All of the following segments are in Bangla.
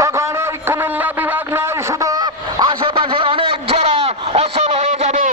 তখন ওই কুমিল্লা বিভাগ নয়, শুধু আশেপাশের অনেক জেলা অচল হয়ে যাবে।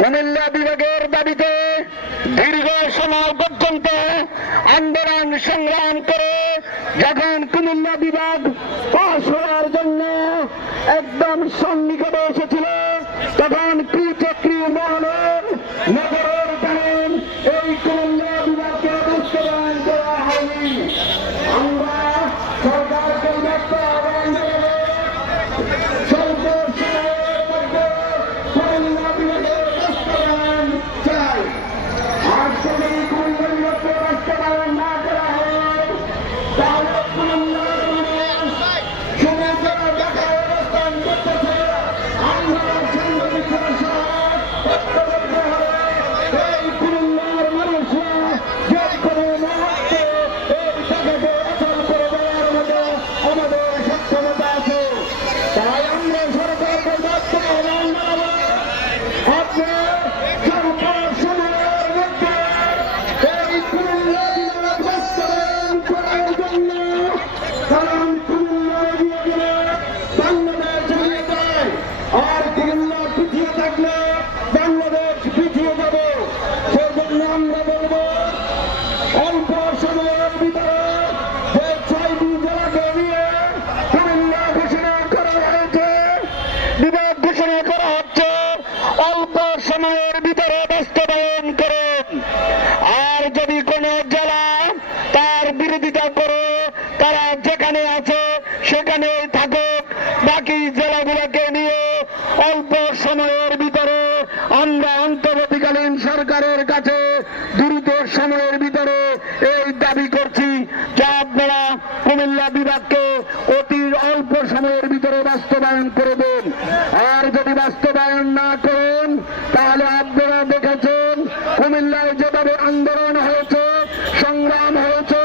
কুমিল্লা বিভাগের দাবিতে দীর্ঘ সময় পর্যন্ত আন্দোলন সংগ্রাম করে যখন কুমিল্লা বিভাগ পাশ হওয়ার জন্য একদম সন্নিকটে এসেছিল, তখন কুচক্রী মহলের নগরের কারণ এই কুমিল্লা বিভাগকে বাস্তবায়ন করা হয়নি। আমরা সরকারকে আহ্বান করব, স্বল্প সময়ের মধ্যে কুমিল্লা বিভাগের বাস্তবায়ন চাই। আর যদি কুমিল্লা বিভাগকে বাস্তবায়ন না করা হয়, তাহলে কুমিল্লা সমস্যার ঢাকায় অবস্থান করতেছে। আমরা সাংবাদিক এই কুমিল্লার মানুষরা যে কোনো মুহূর্তে এই ঢাকাকে অচল করে দেওয়ার মতো আমাদের সক্ষমতা আছে। তাই আমরা সরকারকে বাস্তব আহ্বান জানাবো, আপনি স্বল্প সময়ের মধ্যে এই কুমিল্লা বিভাগ বাস্তবায়ন করার জন্য, কারণ কুমিল্লা বিভাগে বাংলাদেশ এগিয়ে যায়, আর কুমিল্লা পিছিয়ে থাকলে বাংলাদেশ পিছিয়ে যাবে। সেজন্য আমরা বলবো, অল্প সময়ের ভিতরে যে 6টি জেলাকে নিয়ে কুমিল্লা ঘোষণা করা হয়েছে, বিভাগ ঘোষণা করা হচ্ছে, অল্প সময়ের ভিতরে বাস্তবায়ন করুন। আর যদি কোনো জেলা তার বিরোধিতা করে, তারা যেখানে আছে সেখানেই থাকুক, বাকি জেলাগুলোকে নিয়ে অল্প সময়ের ভিতরে আমরা অন্তর্বর্তীকালীন সরকারের কাছে দ্রুত সময়ের ভিতরে এই দাবি করছি যে আপনারা কুমিল্লা বিভাগকে অতি অল্প সময়ের ভিতরে বাস্তবায়ন করে দেন। আর যদি বাস্তবায়ন না করেন, তাহলে আপনারা দেখেছেন কুমিল্লায় যেভাবে আন্দোলন হয়েছে, সংগ্রাম হয়েছে,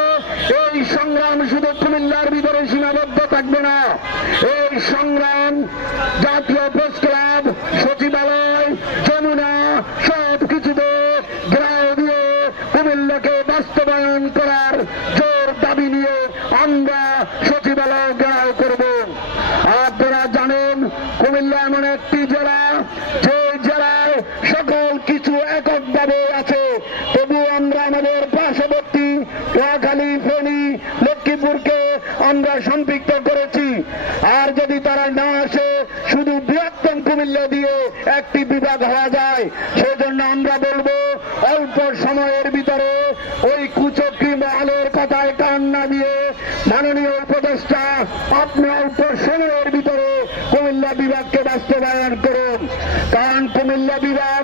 এই সংগ্রাম শুধু কুমিল্লার ভিতরে সীমাবদ্ধ থাকবে না। এই সংগ্রাম জাতীয় প্রেস ক্লাব, সচিবালয়, যমুনা সব কিছুতে ঘেরাও দিয়ে কুমিল্লাকে বাস্তবায়ন করার জোর দাবি নিয়ে আমরা সচিবালয় ঘেরাও করব। আপনারা জানেন কুমিল্লা এমন একটি জেলা, যে জেলায় সকল কিছু এককভাবে আছে, তবু আমরা আমাদের পার্শ্ববর্তী নোয়াখালী, ফেনী, লক্ষ্মীপুরকে আমরা সম্পৃক্ত করেছি। আর যদি তারা না আসে, শুধু বৃহত্তম কুমিল্লা দিয়ে একটি বিভাগ হওয়া যায়। সেজন্য আমরা বলবো, অল্প সময়ের ভিতরে ওই কুচক্রী মহলের কথায় কান না দিয়ে মাননীয় উপদেষ্টা আপনি অল্প সময়ের ভিতরে কুমিল্লা বিভাগকে বাস্তবায়ন করুন। কারণ কুমিল্লা বিভাগ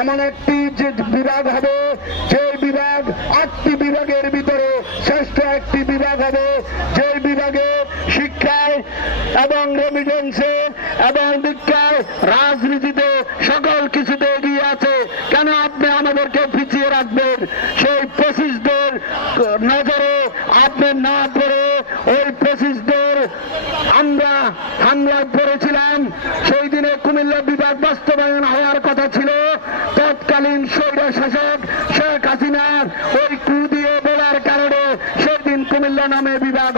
এমন একটি যে বিভাগ হবে, যে বিভাগ 8টি বিভাগের ভিতরে শ্রেষ্ঠ একটি বিভাগ হবে, যে বিভাগে শিক্ষায় এবং রেমিটেন্সে এবং বিজ্ঞান, রাজনীতিতে সকল কিছুতে এগিয়ে আছে। কেন আপনি আমাদেরকে পিছিয়ে রাখবেন? সেই ফ্যাসিস্টদের নজরে আপনি না করে, ওই ফ্যাসিস্টদের আমরা হামলায় পড়েছিলাম। সেই দিনে কুমিল্লা বিভাগ বাস্তবায়ন হওয়ার কথা ছিল। তৎকালীন স্বৈর শাসক শেখ হাসিনার ওই কু দিয়ে বলার কারণে সেদিন কুমিল্লা নামে বিভাগ